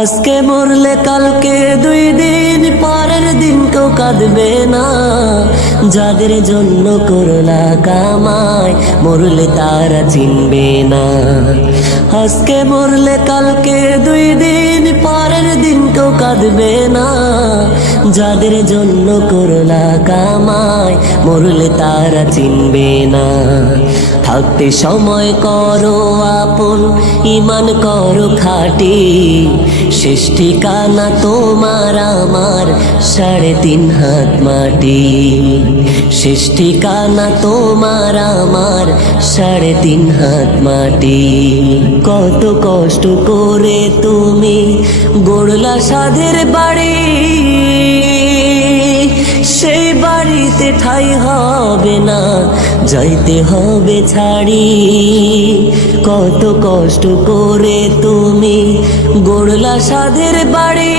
আজকে মরলে কালকে দুই দিন, পরের দিন কেউ কাঁদবে না। যাদের জন্য করোনা কামায়, মরলে তারা চিনবে না। আজকে মরলে কালকে দুই দিন, পরের দিন কেউ কাঁদবে না। যাদের জন্য করলা কামায়, মরলে তারা চিনবে না। থাকতে সময় করো আপন, ইমান করো খাটি। শেষ ঠিকানা তোমার আমার, সাড়ে তিন হাত মাটি। শেষ ঠিকানা তোমার আমার, সাড়ে তিন হাত মাটি। কত কষ্ট করে তুমি গড়লা সাধের বাড়ি। বাড়িতে ঠাই হবে না যাইতে হবে ছাড়ি। কত কষ্ট করে তুমি গড়লা সাধের বাড়ি।